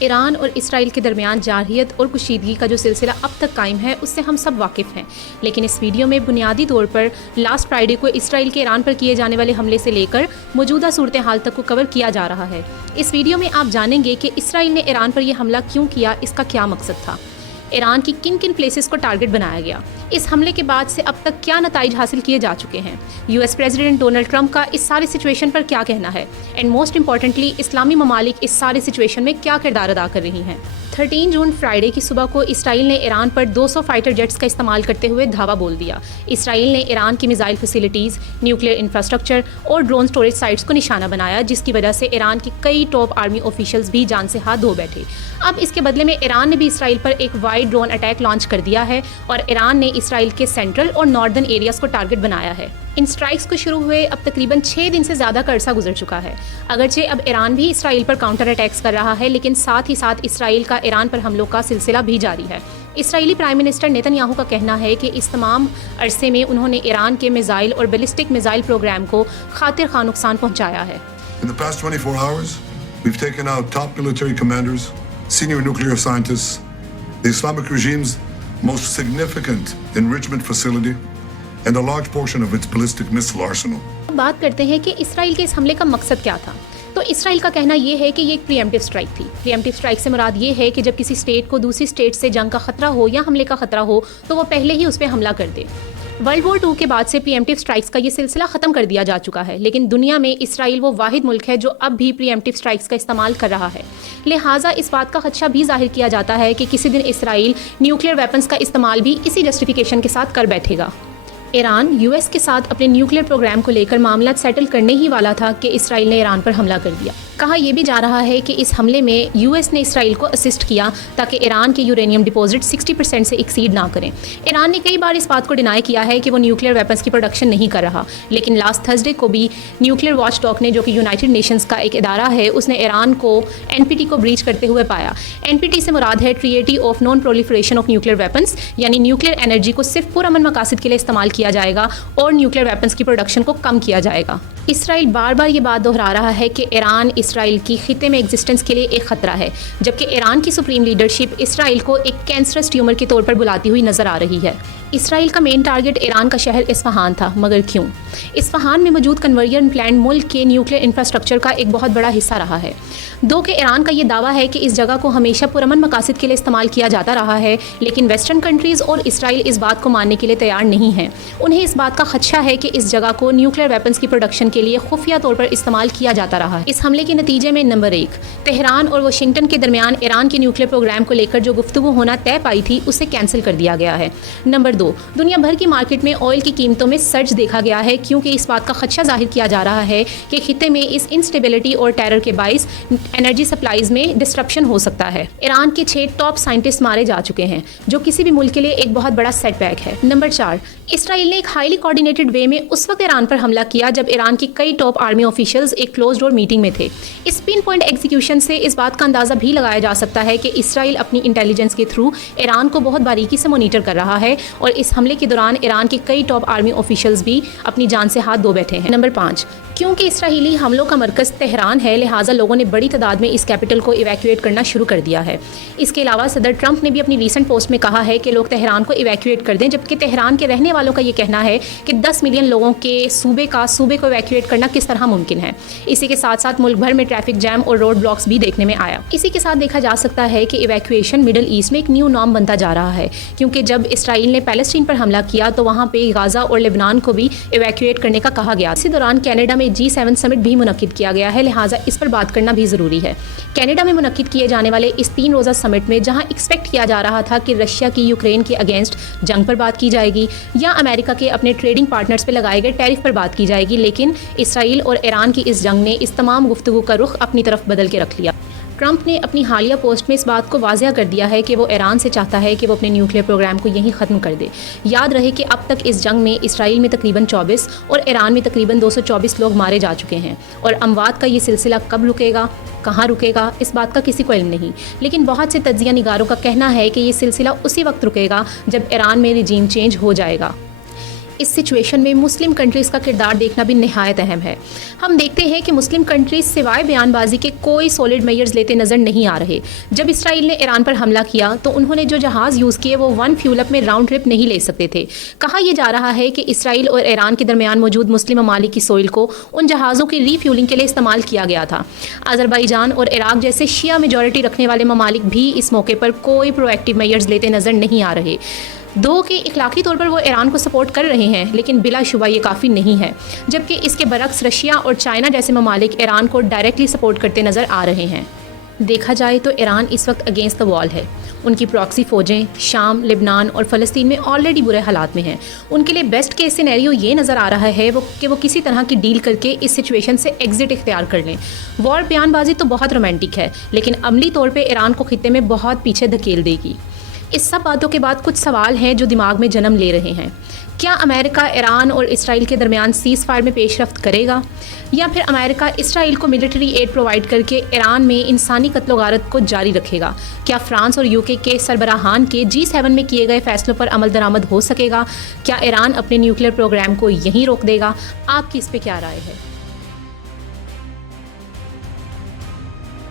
ایران اور اسرائیل کے درمیان جارحیت اور کشیدگی کا جو سلسلہ اب تک قائم ہے اس سے ہم سب واقف ہیں، لیکن اس ویڈیو میں بنیادی طور پر لاسٹ فرائیڈے کو اسرائیل کے ایران پر کیے جانے والے حملے سے لے کر موجودہ صورتحال تک کو کور کیا جا رہا ہے۔ اس ویڈیو میں آپ جانیں گے کہ اسرائیل نے ایران پر یہ حملہ کیوں کیا، اس کا کیا مقصد تھا، ایران کی کن کن پلیسز کو ٹارگٹ بنایا گیا، اس حملے کے بعد سے اب تک کیا نتائج حاصل کیے جا چکے ہیں، U S president Donald Trump کا اس سارے سچویشن پر کیا کہنا ہے، اینڈ موسٹ امپورٹنٹلی اسلامی ممالک اس سارے سچویشن میں کیا کردار ادا کر رہی ہیں۔ 13 جون فرائیڈے کی صبح کو اسرائیل نے ایران پر 200 فائٹر جیٹس کا استعمال کرتے ہوئے دھاوا بول دیا۔ اسرائیل نے ایران کی میزائل فیسلٹیز، نیوکلیئر انفراسٹرکچر اور ڈرون سٹوریج سائٹس کو نشانہ بنایا، جس کی وجہ سے ایران کے کئی ٹاپ آرمی آفیشلز بھی جان سے ہاتھ دھو بیٹھے۔ اب اس کے بدلے میں ایران نے بھی اسرائیل پر ایک وائڈ ڈرون اٹیک لانچ کر دیا ہے اور ایران نے اسرائیل کے سینٹرل اور ناردرن ایریاز کو ٹارگٹ بنایا ہے۔ ان اسٹرائکس کو شروع ہوئے اب تقریباً 6 دن سے زیادہ کا عرصہ گزر چکا ہے۔ اگرچہ اب ایران بھی اسرائیل پر کاؤنٹر اٹیکس کر رہا ہے، لیکن ساتھ ہی ساتھ اسرائیل کا ایران پر حملوں کا سلسلہ بھی جاری ہے۔ اسرائیلی پرائم منسٹر نیتن یاہو کا کہنا ہے کہ اس تمام عرصے میں انہوں نے ایران کے میزائل اور بیلسٹک میزائل پروگرام کو خاطر خواہ نقصان پہنچایا ہے۔ In the past 24 hours, we've taken out top military commanders, senior nuclear scientists, the Islamic regime's most significant enrichment facility, and a large portion of its ballistic missile arsenal. بات کرتے ہیں کہ اسرائیل کے اس حملے کا مقصد کیا تھا۔ تو اسرائیل کا کہنا یہ ہے کہ یہ ایک پریمپٹیو اسٹرائک تھی۔ پریمپٹیو اسٹرائک سے مراد یہ ہے کہ جب کسی اسٹیٹ کو دوسری اسٹیٹ سے جنگ کا خطرہ ہو یا حملے کا خطرہ ہو تو وہ پہلے ہی اس پہ حملہ کر دے۔ ورلڈ وار 2 کے بعد سے پریمپٹیو اسٹرائکس کا یہ سلسلہ ختم کر دیا جا چکا ہے، لیکن دنیا میں اسرائیل وہ واحد ملک ہے جو اب بھی پریمپٹیو اسٹرائکس کا استعمال کر رہا ہے۔ لہٰذا اس بات کا خدشہ بھی ظاہر کیا جاتا ہے کہ کسی دن اسرائیل نیوکلیئر ویپنز کا استعمال بھی اسی جسٹیفیکیشن کے ساتھ کر بیٹھے گا۔ ایران یو ایس کے ساتھ اپنے نیوکلیئر پروگرام کو لے کر معاملات سیٹل کرنے ہی والا تھا کہ اسرائیل نے ایران پر حملہ کر دیا۔ کہا یہ بھی جا رہا ہے کہ اس حملے میں یو ایس نے اسرائیل کو اسسٹ کیا تاکہ ایران کے یورینیم ڈپوزٹ 60% سے ایکسیڈ نہ کریں۔ ایران نے کئی بار اس بات کو ڈینائی کیا ہے کہ وہ نیوکلیئر ویپنز کی پروڈکشن نہیں کر رہا، لیکن لاسٹ تھرسڈے کو بھی نیوکلیئر واچ ڈاگ نے، جو کہ یونائٹڈ نیشنز کا ایک ادارہ ہے، اس نے ایران کو NPT کو بریچ کرتے ہوئے پایا۔ NPT سے مراد ہے treaty of non proliferation of nuclear weapons, یعنی نیوکلیئر انرجی کو صرف پرامن مقاصد کے لیے استعمال کیا جائے گا اور نیوکلیئر ویپنز کی پروڈکشن کو کم کیا جائے گا۔ اسرائیل بار بار یہ بات دہرا رہا ہے کہ ایران اسرائیل کی خطے میں ایگزسٹنس کے لیے ایک خطرہ ہے، جبکہ ایران کی سپریم لیڈرشپ اسرائیل کو ایک کینسرس ٹیومر کے طور پر بلاتی ہوئی نظر آ رہی ہے۔ اسرائیل کا مین ٹارگٹ ایران کا شہر اصفہان تھا، مگر کیوں؟ اصفہان میں موجود کنورژن پلانٹ ملک کے نیوکلیئر انفراسٹرکچر کا ایک بہت بڑا حصہ رہا ہے۔ دو کہ ایران کا یہ دعویٰ ہے کہ اس جگہ کو ہمیشہ پرامن مقاصد کے لیے استعمال کیا جاتا رہا ہے، لیکن ویسٹرن کنٹریز اور اسرائیل اس بات کو ماننے کے لیے تیار نہیں ہیں۔ انہیں اس بات کا خدشہ ہے کہ اس جگہ کو نیوکلیئر ویپنز کی پروڈکشن کے لیے خفیہ طور پر استعمال کیا جاتا رہا ہے۔ اس حملے کے نتیجے میں نمبر 1، تہران اور واشنگٹن کے درمیان ایران کے نیوکلیئر پروگرام کو لے کر جو گفتگو ہونا طے پائی تھی اسے کینسل کر دیا گیا ہے۔ نمبر 2، دنیا بھر کی مارکیٹ میں آئل کی قیمتوں میں سرج دیکھا گیا ہے، کیونکہ اس بات کا خدشہ ظاہر کیا جا رہا ہے کہ خطے میں اس انسٹیبلٹی اور ٹیرر کے باعث انرجی سپلائیز میں ڈسٹرپشن ہو سکتا ہے۔ ایران کے 6 ٹاپ سائنٹسٹ مارے جا چکے ہیں، جو کسی بھی ملک کے لیے ایک بہت بڑا سیٹ بیک ہے۔ نمبر 4، اسرائیل نے ایک ہائیلی کوآرڈینیٹڈ وے میں اس وقت ایران پر حملہ کیا جب ایران کے کئی ٹاپ آرمی آفیشلز ایک کلوز ڈور میٹنگ میں تھے۔ اس پن پوائنٹ ایگزیکیوشن سے اس بات کا اندازہ بھی لگایا جا سکتا ہے کہ اسرائیل اپنی انٹیلیجنس کے تھرو ایران کو بہت باریکی سے مانیٹر کر رہا ہے، اور اس حملے کے دوران ایران کے کئی ٹاپ آرمی آفیشلز بھی اپنی جان سے ہاتھ دھو بیٹھے ہیں۔ نمبر 5، کیونکہ اسرائیلی حملوں کا مرکز تہران ہے، لہٰذا لوگوں نے بڑی تعداد میں اس کیپٹل کو ایویکویٹ کرنا شروع کر دیا ہے۔ اس کے علاوہ صدر ٹرمپ نے بھی اپنی ریسنٹ پوسٹ میں کہا ہے کہ لوگ تہران کو ایویکویٹ کر دیں، جبکہ تہران کے رہنے والوں کا یہ کہنا ہے کہ 10 ملین لوگوں کے صوبے کو ایویکویٹ کرنا کس طرح ممکن ہے۔ اسی کے ساتھ ساتھ ملک بھر میں ٹریفک جام اور روڈ بلاکس بھی دیکھنے میں آیا۔ اسی کے ساتھ دیکھا جا سکتا ہے کہ ایویکویشن مڈل ایسٹ میں ایک نیو نارم بنتا جا رہا ہے، کیونکہ جب اسرائیل نے پیلسٹین پر حملہ کیا تو وہاں پہ غازہ اور لبنان کو بھی ایویکویٹ کرنے کا کہا گیا۔ اسی دوران کینیڈا میں G7 سمٹ بھی منعقد کیا گیا ہے، لہٰذا اس پر بات کرنا بھی ضروری ہے۔ کینیڈا میں منعقد کیے جانے والے اس 3 روزہ سمٹ میں جہاں ایکسپیکٹ کیا جا رہا تھا کہ رشیا کی یوکرین کے اگینسٹ جنگ پر بات کی جائے گی یا امریکہ کے اپنے ٹریڈنگ پارٹنرز پہ لگائے گئے ٹیرف پر بات کی جائے گی، لیکن اسرائیل اور ایران کی اس جنگ نے اس تمام گفتگو کا رخ اپنی طرف بدل کے رکھ لیا۔ ٹرمپ نے اپنی حالیہ پوسٹ میں اس بات کو واضح کر دیا ہے کہ وہ ایران سے چاہتا ہے کہ وہ اپنے نیوکلیئر پروگرام کو یہیں ختم کر دے۔ یاد رہے کہ اب تک اس جنگ میں اسرائیل میں تقریباً 24 اور ایران میں تقریباً 224 لوگ مارے جا چکے ہیں، اور اموات کا یہ سلسلہ کب رکے گا، کہاں رکے گا، اس بات کا کسی کو علم نہیں، لیکن بہت سے تجزیہ نگاروں کا کہنا ہے کہ یہ سلسلہ اسی وقت رکے گا جب ایران میں رجیم چینج ہو جائے گا۔ اس سچویشن میں مسلم کنٹریز کا کردار دیکھنا بھی نہایت اہم ہے. ہم دیکھتے ہیں کہ مسلم کنٹریز سوائے بیان بازی کے کوئی سولڈ میئرز لیتے نظر نہیں آ رہے. جب اسرائیل نے ایران پر حملہ کیا تو انہوں نے جو جہاز یوز کیے وہ 1 فیول اپ میں راؤنڈ ٹرپ نہیں لے سکتے تھے. کہا یہ جا رہا ہے کہ اسرائیل اور ایران کے درمیان موجود مسلم ممالک کی سوئل کو ان جہازوں کی ری فیولنگ کے لیے استعمال کیا گیا تھا. آذربائیجان اور عراق جیسے شیعہ میجورٹی رکھنے والے ممالک بھی اس موقع پر کوئی پرو ایکٹیو میئرز لیتے نظر نہیں آ رہے. دو کہ اخلاقی طور پر وہ ایران کو سپورٹ کر رہے ہیں، لیکن بلا شبہ یہ کافی نہیں ہے. جبکہ اس کے برعکس رشیا اور چائنا جیسے ممالک ایران کو ڈائریکٹلی سپورٹ کرتے نظر آ رہے ہیں. دیکھا جائے تو ایران اس وقت اگینسٹ دا وال ہے. ان کی پراکسی فوجیں شام، لبنان اور فلسطین میں آلریڈی برے حالات میں ہیں. ان کے لیے بیسٹ کیس سینیریو یہ نظر آ رہا ہے کہ وہ کسی طرح کی ڈیل کر کے اس سچویشن سے ایگزٹ اختیار کر لیں. وار بیان بازی تو بہت رومانٹک ہے، لیکن عملی طور پہ ایران کو خطے میں بہت پیچھے دھکیل دے گی. اس سب باتوں کے بعد کچھ سوال ہیں جو دماغ میں جنم لے رہے ہیں. کیا امریکہ ایران اور اسرائیل کے درمیان سیز فائر میں پیش رفت کرے گا، یا پھر امریکہ اسرائیل کو ملٹری ایڈ پرووائڈ کر کے ایران میں انسانی قتل و غارت کو جاری رکھے گا؟ کیا فرانس اور UK کے سربراہان کے G7 میں کیے گئے فیصلوں پر عمل درآمد ہو سکے گا؟ کیا ایران اپنے نیوکلیئر پروگرام کو یہیں روک دے گا؟ آپ کی اس پہ کیا رائے ہے؟